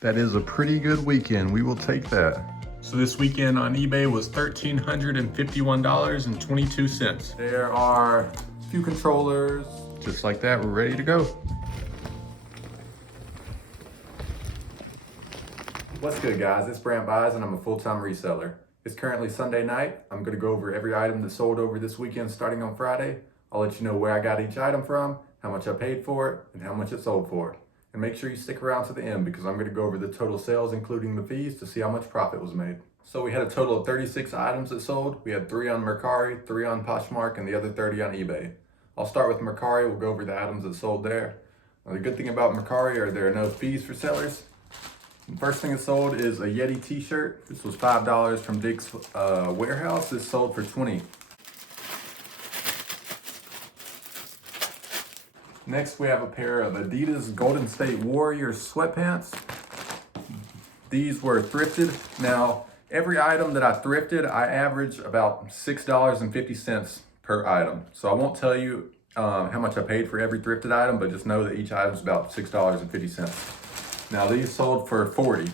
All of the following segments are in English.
That is a pretty good weekend. We will take that. So this weekend on eBay was $1,351.22. There are a few controllers. Just like that, we're ready to go. What's good, guys? It's brantbuys and I'm a full-time reseller. It's currently Sunday night. I'm gonna go over every item that sold over this weekend starting on Friday. I'll let you know where I got each item from, how much I paid for it, and how much it sold for. And make sure you stick around to the end because I'm gonna go over the total sales including the fees to see how much profit was made. So we had a total of 36 items that sold. We had 3 on Mercari, 3 on Poshmark, and the other 30 on eBay. I'll start with Mercari. We'll go over the items that sold there. Now, the good thing about Mercari are there are no fees for sellers. The first thing that sold is a Yeti t-shirt. This was $5 from Dick's Warehouse. This sold for $20. Next, we have a pair of Adidas Golden State Warriors sweatpants. These were thrifted. Now, every item that I thrifted, I average about $6.50 per item. So I won't tell you how much I paid for every thrifted item, but just know that each item is about $6.50. Now these sold for $40.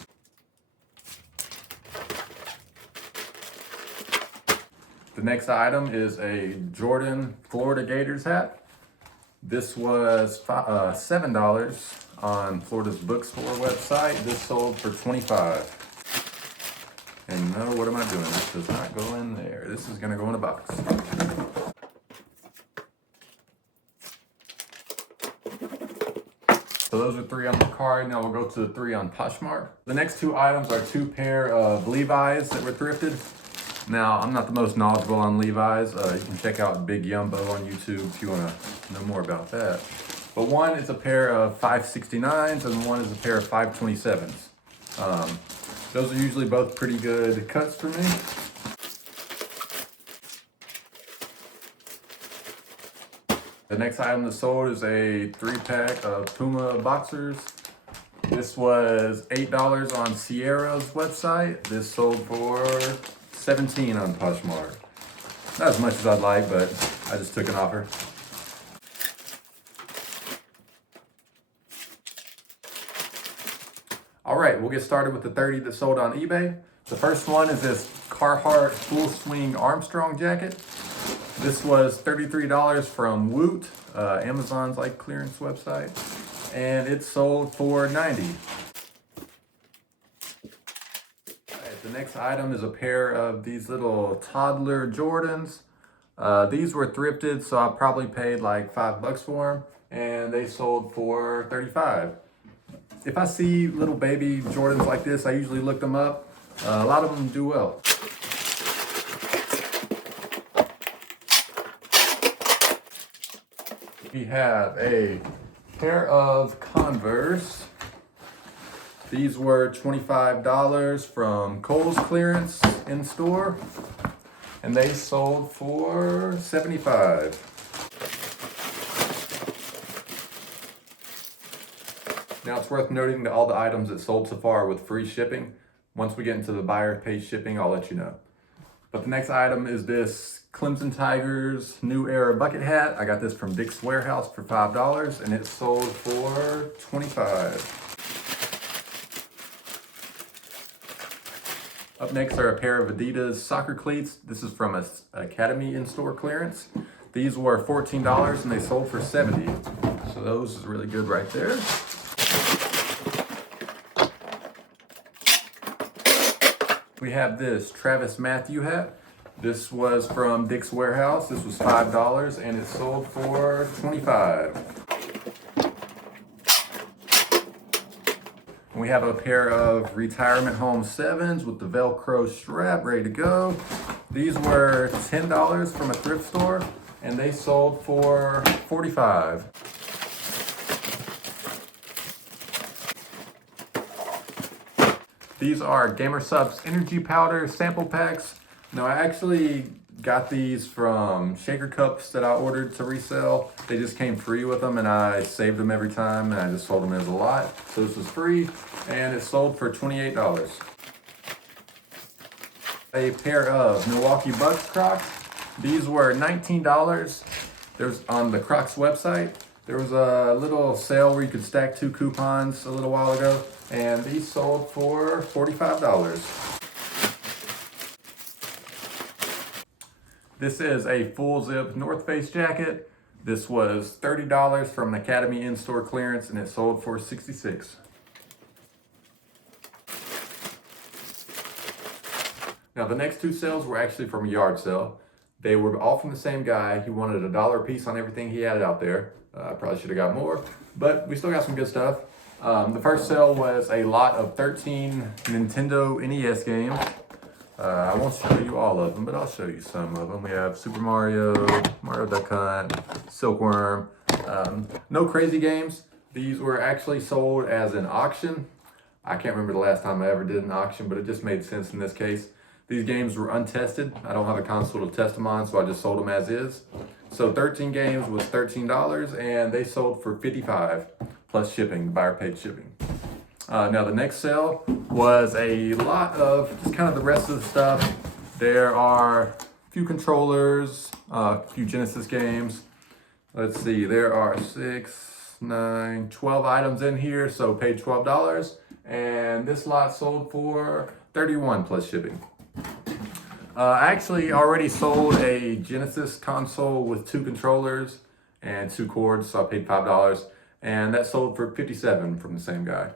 The next item is a Jordan Florida Gators hat. This was $7 on Florida's bookstore website. This sold for $25. And no, what am I doing? This does not go in there. This is gonna go in a box. So those are 3 on Mercari. Now we'll go to the 3 on Poshmark. The next 2 items are 2 pair of Levi's that were thrifted. Now, I'm not the most knowledgeable on Levi's. You can check out Big Yumbo on YouTube if you want to know more about that. But one is a pair of 569s and one is a pair of 527s. Those are usually both pretty good cuts for me. The next item that sold is a 3-pack of Puma boxers. This was $8 on Sierra's website. This sold for $17 on Poshmark. Not as much as I'd like, but I just took an offer. All right, we'll get started with the 30 that sold on eBay. The first one is this Carhartt Full Swing Armstrong jacket. This was $33 from Woot, Amazon's clearance website, and it sold for $90. Right, the next item is a pair of these little toddler Jordans. These were thrifted, so I probably paid like $5 for them, and they sold for $35. If I see little baby Jordans like this, I usually look them up. A lot of them do well. We have a pair of Converse. These were $25 from Kohl's clearance in store, and they sold for $75. Now it's worth noting that all the items that sold so far are with free shipping. Once we get into the buyer pays shipping, I'll let you know. But the next item is this Clemson Tigers New Era bucket hat. I got this from Dick's Warehouse for $5 and it sold for $25. Up next are a pair of Adidas soccer cleats. This is from a Academy in-store clearance. These were $14 and they sold for $70. So those is really good right there. We have this Travis Matthew hat. This was from Dick's Warehouse. This was $5 and it sold for $25. And we have a pair of Retirement Home 7s with the Velcro strap ready to go. These were $10 from a thrift store and they sold for $45. These are Gamer Subs Energy Powder sample packs. Now I actually got these from shaker cups that I ordered to resell. They just came free with them and I saved them every time and I just sold them as a lot. So this was free and it sold for $28. A pair of Milwaukee Bucks Crocs. These were $19. There's on the Crocs website. There was a little sale where you could stack 2 coupons a little while ago, and these sold for $45. This is a full zip North Face jacket. This was $30 from an Academy in-store clearance, and it sold for $66. Now the next 2 sales were actually from a yard sale. They were all from the same guy. He wanted $1 a piece on everything he had out there. I probably should have got more, but we still got some good stuff. The first sale was a lot of 13 Nintendo NES games. I won't show you all of them, but I'll show you some of them. We have Super Mario, Mario Duck Hunt, Silkworm. No crazy games. These were actually sold as an auction. I can't remember the last time I ever did an auction, but it just made sense in this case. These games were untested. I don't have a console to test them on, so I just sold them as is. So 13 games was $13, and they sold for $55 plus shipping. The buyer paid shipping. Now the next sale was a lot of just kind of the rest of the stuff. There are a few controllers, a few Genesis games. Let's see, there are 6, 9, 12 items in here, so paid $12. And this lot sold for $31 plus shipping. I actually already sold a Genesis console with 2 controllers and 2 cords, so I paid $5, and that sold for $57 from the same guy.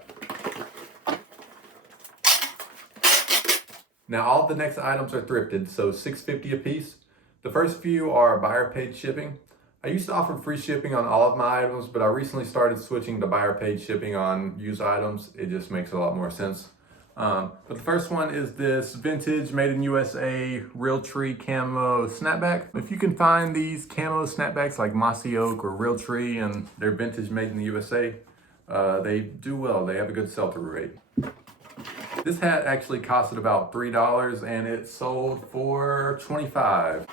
Now all of the next items are thrifted, so $6.50 a piece. The first few are buyer paid shipping. I used to offer free shipping on all of my items, but I recently started switching to buyer paid shipping on used items. It just makes a lot more sense. But the first one is this vintage made in USA Realtree camo snapback. If you can find these camo snapbacks like Mossy Oak or Realtree and they're vintage made in the USA, they do well. They have a good sell-through rate. This hat actually costed about $3 and it sold for $25.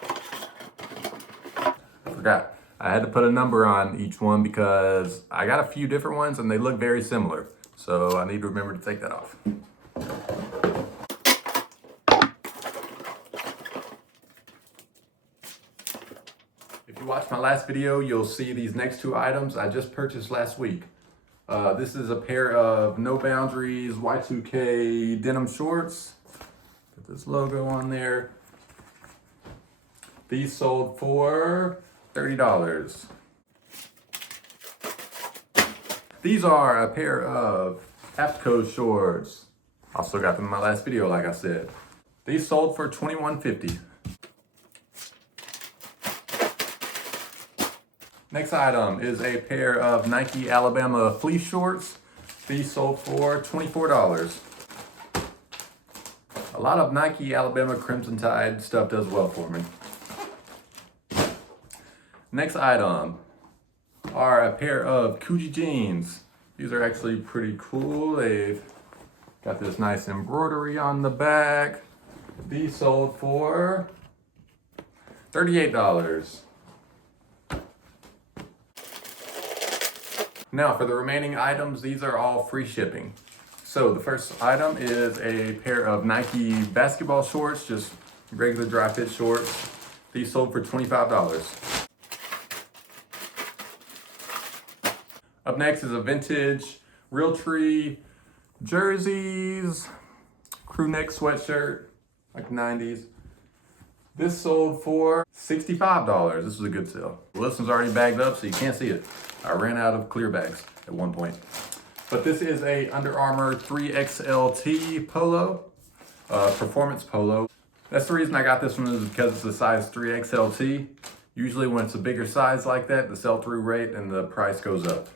I forgot. I had to put a number on each one because I got a few different ones and they look very similar. So I need to remember to take that off. If you watched my last video, you'll see these next 2 items I just purchased last week. This is a pair of No Boundaries Y2K denim shorts. Put this logo on there. These sold for $30. These are a pair of APCO shorts. Also got them in my last video, like I said. These sold for $21.50. Next item is a pair of Nike Alabama fleece shorts. These sold for $24. A lot of Nike Alabama Crimson Tide stuff does well for me. Next item are a pair of Coogi jeans. These are actually pretty cool. They've got this nice embroidery on the back. These sold for $38. Now for the remaining items, these are all free shipping. So the first item is a pair of Nike basketball shorts, just regular dry fit shorts. These sold for $25. Up next is a vintage Realtree jerseys, crew neck sweatshirt, like the 90s. This sold for $65. This was a good sale. Well, this one's already bagged up, so you can't see it. I ran out of clear bags at one point. But this is a Under Armour 3XLT polo, performance polo. That's the reason I got this one is because it's a size 3XLT. Usually when it's a bigger size like that, the sell-through rate and the price goes up.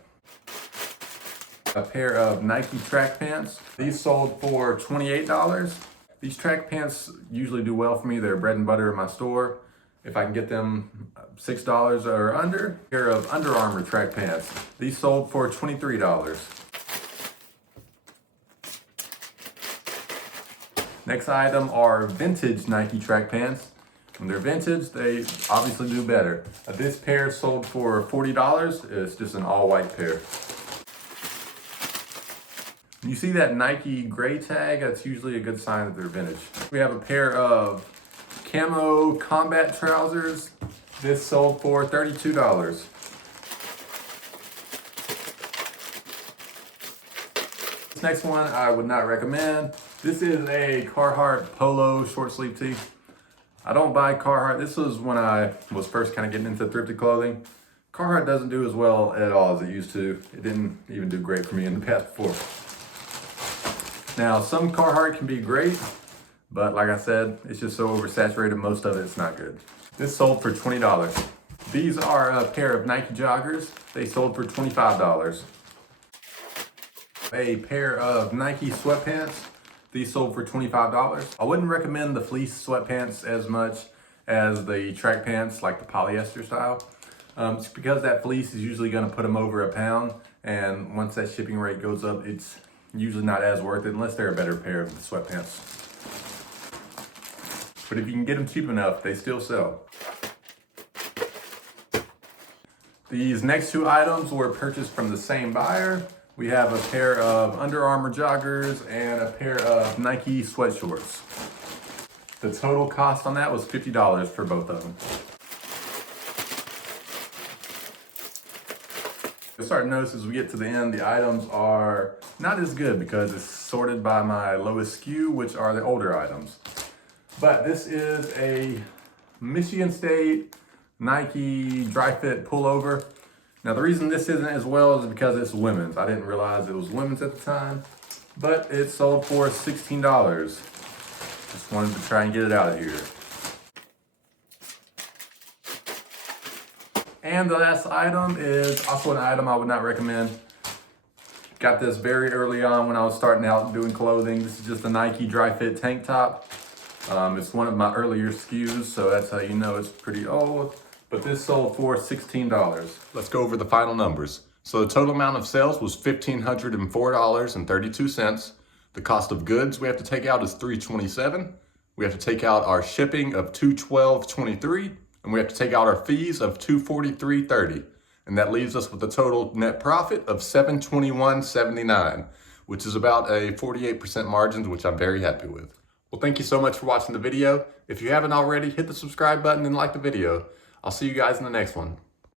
A pair of Nike track pants. These sold for $28. These track pants usually do well for me. They're bread and butter in my store. If I can get them $6 or under. A pair of Under Armour track pants. These sold for $23. Next item are vintage Nike track pants. When they're vintage, they obviously do better. This pair sold for $40. It's just an all-white pair. You see that Nike gray tag, that's usually a good sign that they're vintage. We have a pair of camo combat trousers. This sold for $32. This next one I would not recommend. This is a Carhartt polo short sleeve tee. I don't buy Carhartt. This was when I was first kind of getting into thrifted clothing. Carhartt doesn't do as well at all as it used to. It didn't even do great for me in the past before. Now, some Carhartt can be great, but like I said, it's just so oversaturated, most of it's not good. This sold for $20. These are a pair of Nike joggers. They sold for $25. A pair of Nike sweatpants. These sold for $25. I wouldn't recommend the fleece sweatpants as much as the track pants, like the polyester style. It's because that fleece is usually gonna put them over a pound, and once that shipping rate goes up, it's usually not as worth it unless they're a better pair of the sweatpants. But if you can get them cheap enough, they still sell. These next two items were purchased from the same buyer. We have a pair of Under Armour joggers and a pair of Nike sweatshorts. The total cost on that was $50 for both of them. You'll start to notice as we get to the end, the items are not as good because it's sorted by my lowest SKU, which are the older items. But this is a Michigan State Nike dry fit pullover. Now the reason this isn't as well is because it's women's. I didn't realize it was women's at the time, but it sold for $16. Just wanted to try and get it out of here. And the last item is also an item I would not recommend. Got this very early on when I was starting out doing clothing. This is just a Nike dry fit tank top. It's one of my earlier SKUs, so that's how you know it's pretty old. But this sold for $16. Let's go over the final numbers. So the total amount of sales was $1,504.32. The cost of goods we have to take out is $327. We have to take out our shipping of $212.23, and we have to take out our fees of $243.30. And that leaves us with a total net profit of $721.79, which is about a 48% margin, which I'm very happy with. Well, thank you so much for watching the video. If you haven't already, hit the subscribe button and like the video. I'll see you guys in the next one.